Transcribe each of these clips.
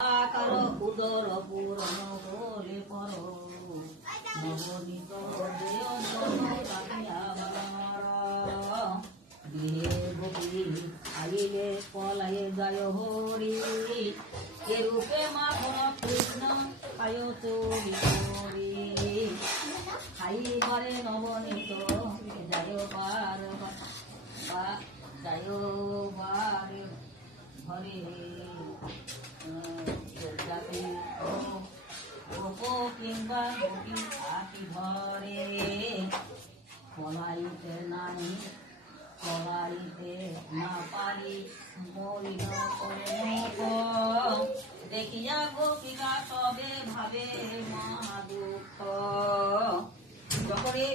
কারো উদর পূরণ বলে পর নবনীত দেয় গোপী আইলে পলায়ে যায় হরি এরূপে মাধব কৃষ্ণ আয় চরি হরি খাইবারে নবনীত যায় বার যায় বারে ঘরে কিংবা আকি ধরে পলাইতে নাই পলাইতে না পারি মলিন করে দেখিয়া গোপিকা তবে ভাবে মহা দুঃখ যখনই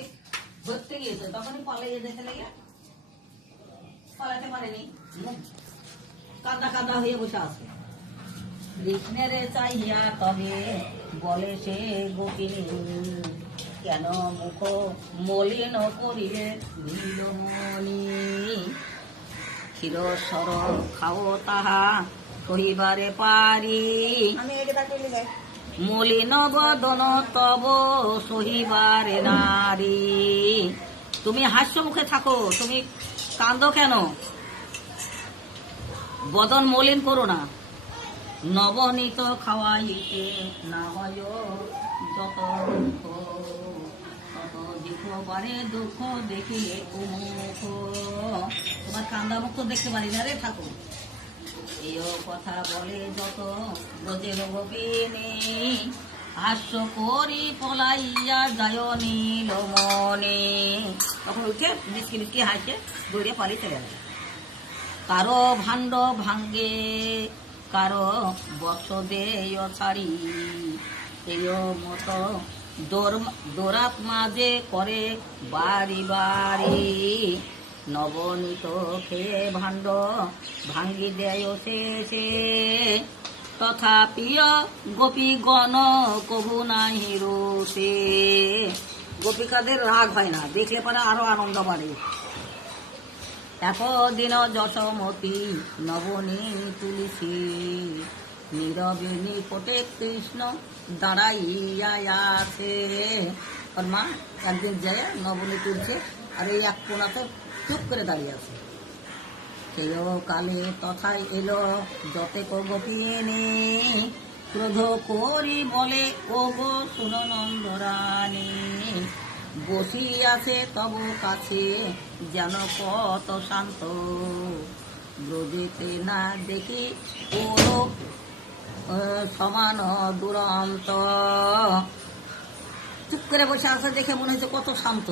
ধরতে গিয়েছে তখনই পালাইয়ে দেখে লেগে পালাতে পারেনি কাঁদা কাঁদা হয়ে বসে আছে কৃষ্ণের চাইয়া তবে বলে সে গোপিনী কেন মুখ মলিন করিলে নীলমণি ক্ষীর সর খাও তাহা কহিবারে পারি মলিন বদন তব সহিবারে নারী তুমি হাস্য মুখে থাকো তুমি কাঁদো কেন বদন মলিন করো না নবনীত খাওয়াইতে না হয় যত দুঃখ তত দেখবারে দুঃখ দেখিলে মুখ তোমার কান্দা মুখ দেখতে পারি না রে ঠাকুর এই কথা বলে যত ব্রজের গোপিনী হাস্য করি পলাইয়া যায় নীলমণি তখন উঠে মিষ্টি মিষ্টি হাসে দৌড়িয়ে পালিয়ে চলে যায় কারো ভাণ্ড ভাঙ্গে কারো বক্স দেয় ছাড়ি এই মতো দৌড়াত মাঝে করে বাড়ি বাড়ি নবনীত খেয়ে ভাণ্ড ভাঙ্গি দেয় শেষে তথাপিও গোপী গণ কবু নাহি রোষে গোপিকাদের রাগ হয় না দেখলে পরে আরো আনন্দ বাড়ে একদিন যশোমতী নবনী তুলসী নীরবে নিকটে কৃষ্ণ দাঁড়াইয়া আছে ওর মা একদিন যায় নবনী তুলছে আর এই এক কোনাতে চুপ করে দাঁড়িয়ে আছে সেও কালে তথায় এলো যতে গোপিনী ক্রোধ করি বলে ও গো শুনো নন্দরানী বসিয়াছে তব কাছে যেন কত শান্ত ব্রজেতে না দেখি ওর সমান দুরন্ত চুপ করে বসে আছে দেখে মনে হচ্ছে কত শান্ত